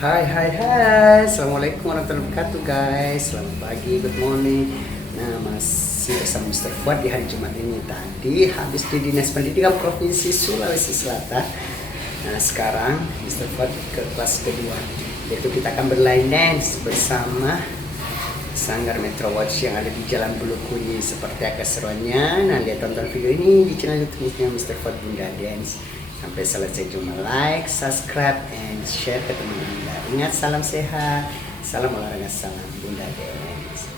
Hai hai hai, Assalamualaikum warahmatullahi wabarakatuh guys. Selamat pagi, good morning. Nah, masih bersama Mr. Fuad di hari Jumat ini. Tadi habis di Dinas Pendidikan Provinsi Sulawesi Selatan. Nah, sekarang Mr. Fuad ke kelas kedua, yaitu kita akan berline dance bersama Sanggar Metro Watch yang ada di Jalan Bulukunyi. Seperti apa keseruannya? Nah, lihat tonton video ini di channel YouTube-nya Mr. Fuad Bunda Dance. Sampai selesai, cuma like, subscribe, and share ke teman Anda. Ingat, salam sehat, salam olahraga, salam Bunda Dance.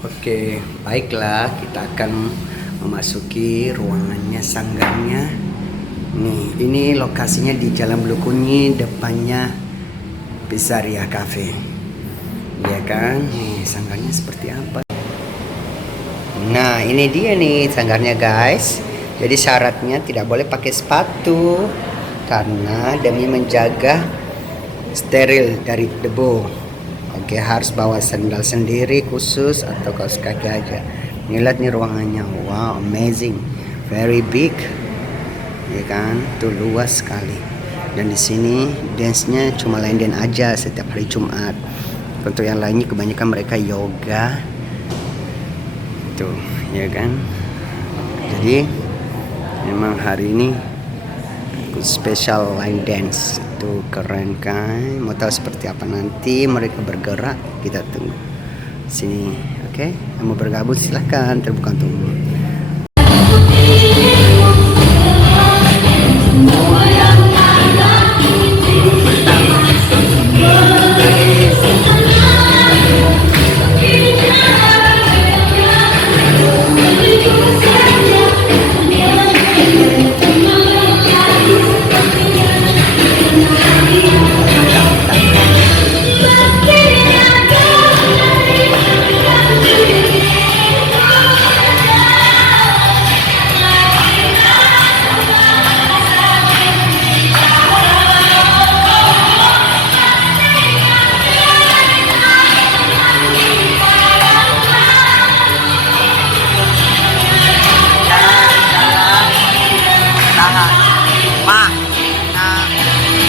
Oke, baiklah, kita akan memasuki ruangannya, sanggarnya. Nih, ini lokasinya di Jalan Bulukunyi, depannya Pizzeria Cafe. Ya kan? Nih, sanggarnya seperti apa? Nah, ini dia nih sanggarnya, guys. Jadi syaratnya tidak boleh pakai sepatu karena demi menjaga steril dari debu. Oke, harus bawa sandal sendiri khusus atau kaos kaki aja. Nih, lihat nih ruangannya. Wow, amazing. Very big. Ya kan? Tuh luas sekali. Dan di sini dance-nya cuma line dance aja setiap hari Jumat. Untuk yang lainnya kebanyakan mereka yoga. Tuh, ya kan? Jadi memang hari ini special line dance. Tuh keren kan? Mau tahu seperti apa nanti mereka bergerak? Kita tunggu sini. Oke, yang mau bergabung silahkan, terbuka untuk umum.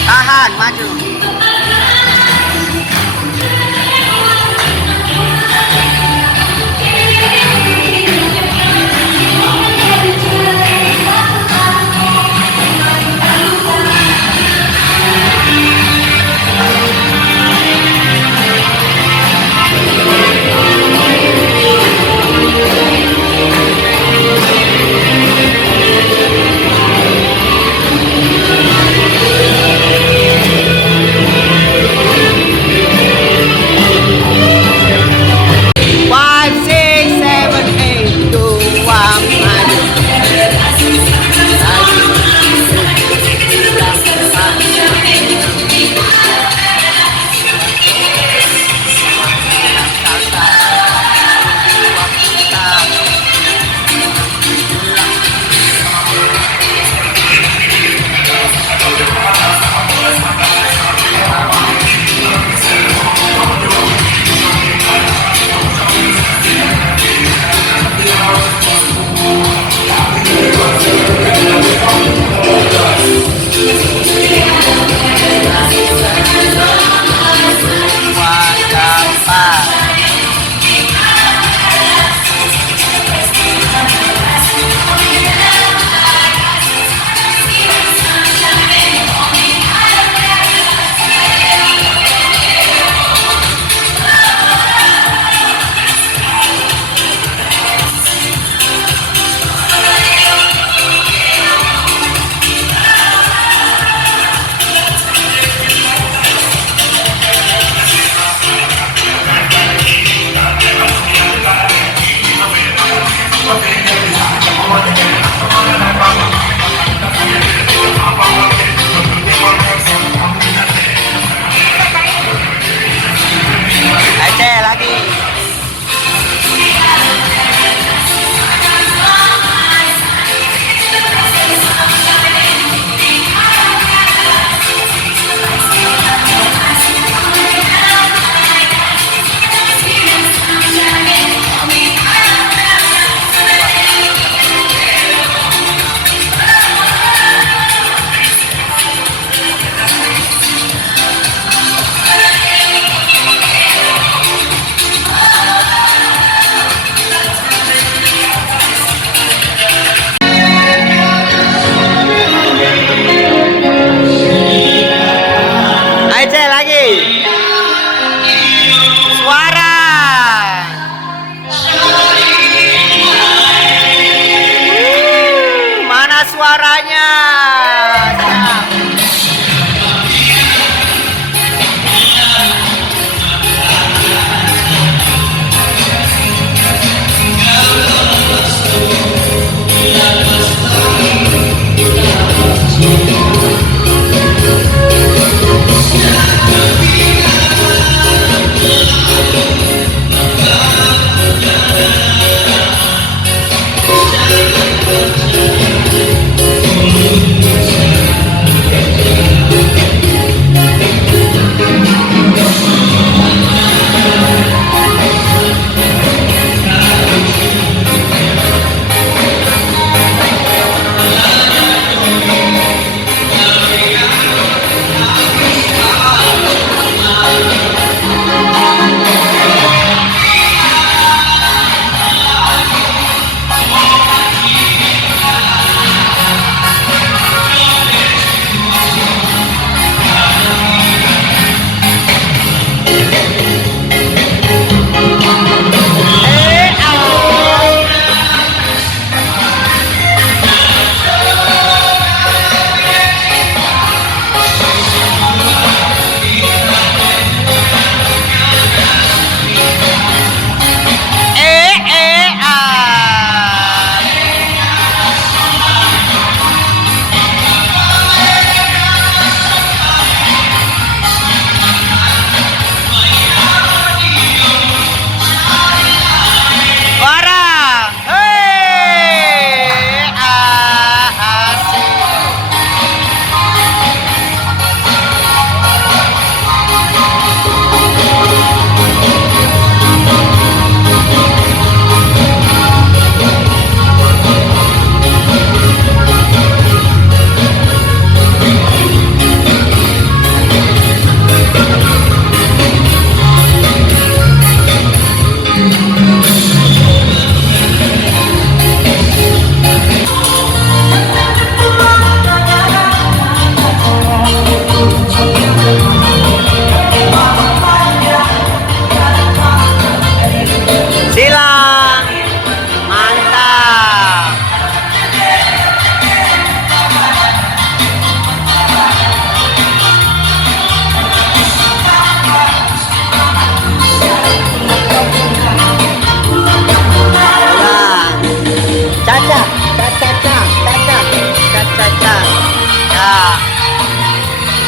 Tahan, maju.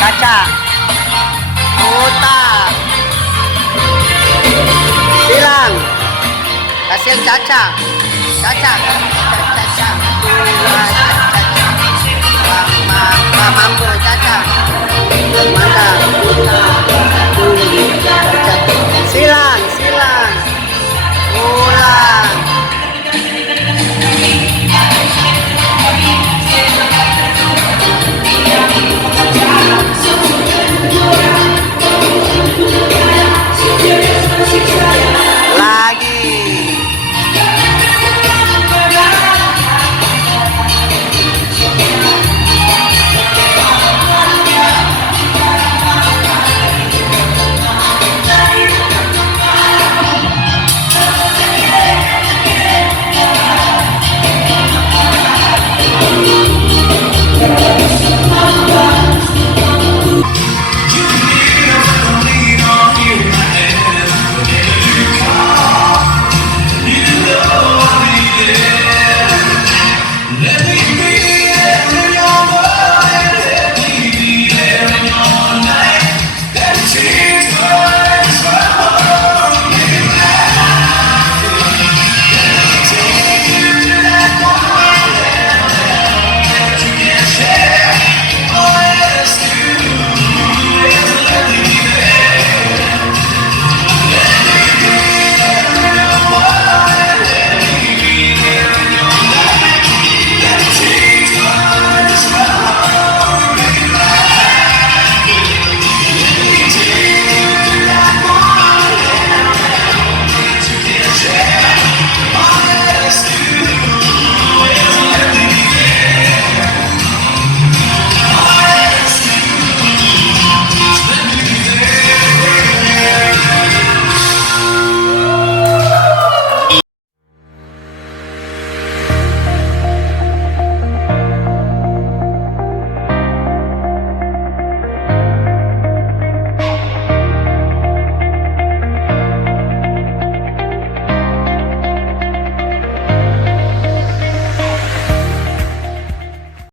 Caca. Putar. Bilang. Hasil Caca. Caca. Caca. Mampu Caca.